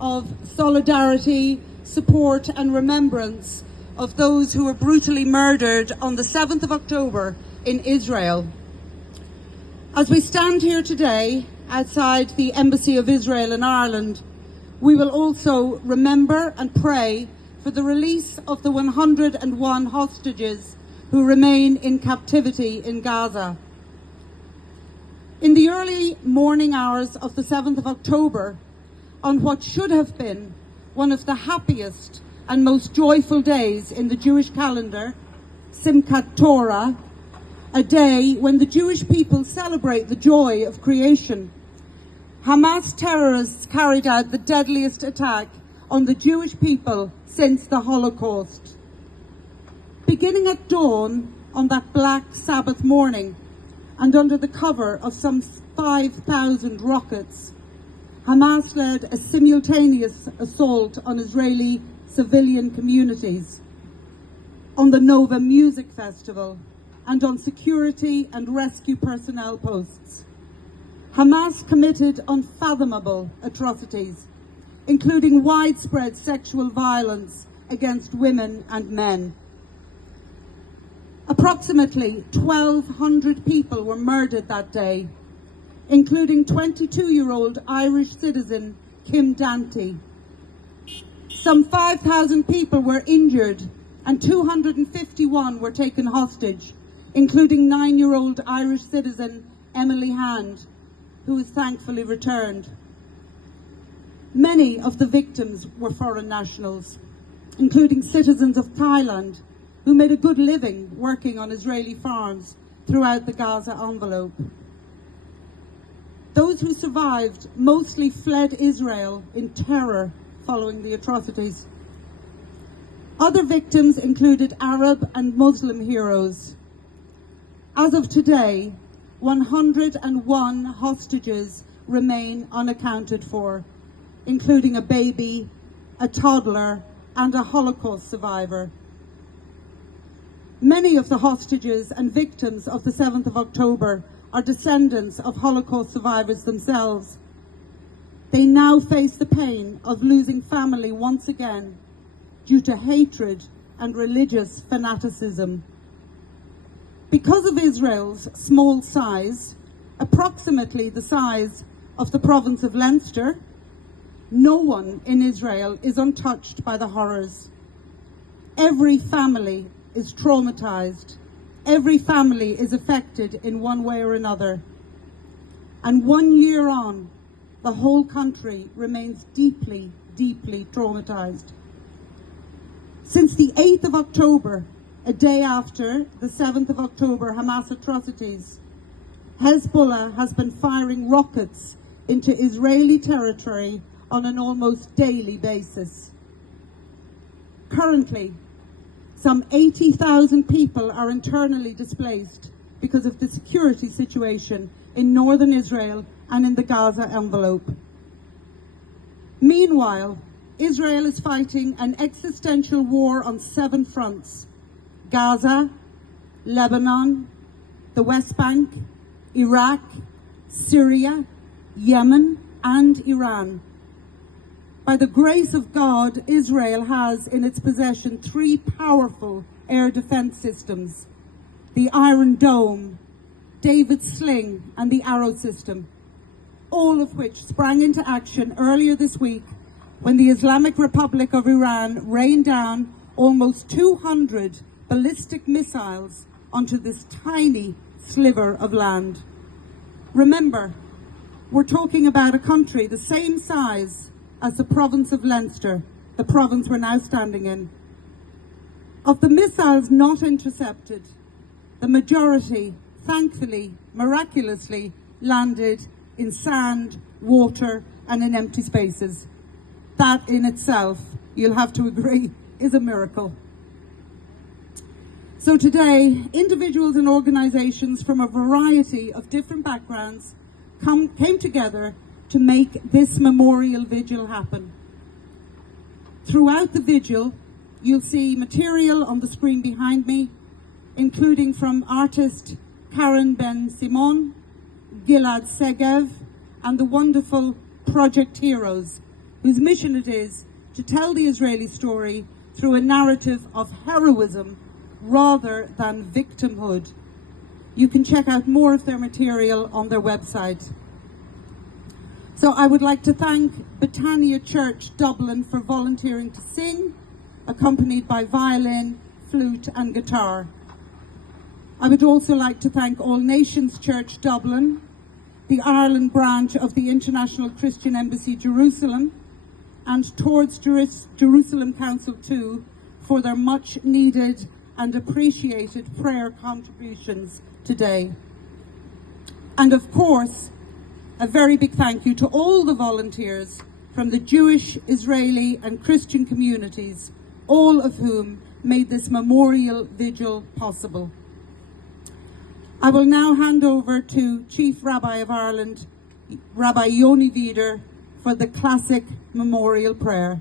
of solidarity, support and remembrance of those who were brutally murdered on the 7th of October in Israel. As we stand here today outside the Embassy of Israel in Ireland, we will also remember and pray for the release of the 101 hostages who remain in captivity in Gaza. In the early morning hours of the 7th of October, on what should have been one of the happiest and most joyful days in the Jewish calendar, Simchat Torah, a day when the Jewish people celebrate the joy of creation, Hamas terrorists carried out the deadliest attack on the Jewish people since the Holocaust. Beginning at dawn on that Black Sabbath morning, and under the cover of some 5,000 rockets, Hamas led a simultaneous assault on Israeli civilian communities, on the Nova Music Festival, and on security and rescue personnel posts. Hamas committed unfathomable atrocities, including widespread sexual violence against women and men. Approximately 1,200 people were murdered that day, including 22-year-old Irish citizen Kim Damti. Some 5,000 people were injured and 251 were taken hostage, including 9-year-old Irish citizen Emily Hand, who was thankfully returned. Many of the victims were foreign nationals, including citizens of Thailand, who made a good living working on Israeli farms throughout the Gaza envelope. Those who survived mostly fled Israel in terror following the atrocities. Other victims included Arab and Muslim heroes. As of today, 101 hostages remain unaccounted for, including a baby, a toddler, and a Holocaust survivor. Many of the hostages and victims of the 7th of October are descendants of Holocaust survivors themselves. They now face the pain of losing family once again due to hatred and religious fanaticism. Because of Israel's small size, approximately the size of the province of Leinster, no one in Israel is untouched by the horrors. Every family is traumatized. Every family is affected in one way or another. And 1 year on, the whole country remains deeply, deeply traumatized. Since the 8th of October, a day after the 7th of October Hamas atrocities, Hezbollah has been firing rockets into Israeli territory on an almost daily basis. Currently, some 80,000 people are internally displaced because of the security situation in northern Israel and in the Gaza envelope. Meanwhile, Israel is fighting an existential war on 7 fronts: Gaza, Lebanon, the West Bank, Iraq, Syria, Yemen, and Iran. By the grace of God, Israel has in its possession 3 powerful air defense systems: the Iron Dome, David's Sling, and the Arrow system, all of which sprang into action earlier this week when the Islamic Republic of Iran rained down almost 200 ballistic missiles onto this tiny sliver of land. Remember, we're talking about a country the same size as the province of Leinster, the province we're now standing in. Of the missiles not intercepted, the majority, thankfully, miraculously, landed in sand, water, and in empty spaces. That in itself, you'll have to agree, is a miracle. So today, individuals and organizations from a variety of different backgrounds came together to make this memorial vigil happen. Throughout the vigil, you'll see material on the screen behind me, including from artist Karen Ben-Simon, Gilad Segev, and the wonderful Project Heroes, whose mission it is to tell the Israeli story through a narrative of heroism rather than victimhood. You can check out more of their material on their website. So I would like to thank Betania Church Dublin for volunteering to sing, accompanied by violin, flute and guitar. I would also like to thank All Nations Church Dublin, the Ireland branch of the International Christian Embassy Jerusalem, and Towards Jerusalem Council too, for their much needed and appreciated prayer contributions today. And of course, a very big thank you to all the volunteers from the Jewish, Israeli and Christian communities, all of whom made this memorial vigil possible. I will now hand over to Chief Rabbi of Ireland, Rabbi Yoni Vider, for the classic memorial prayer.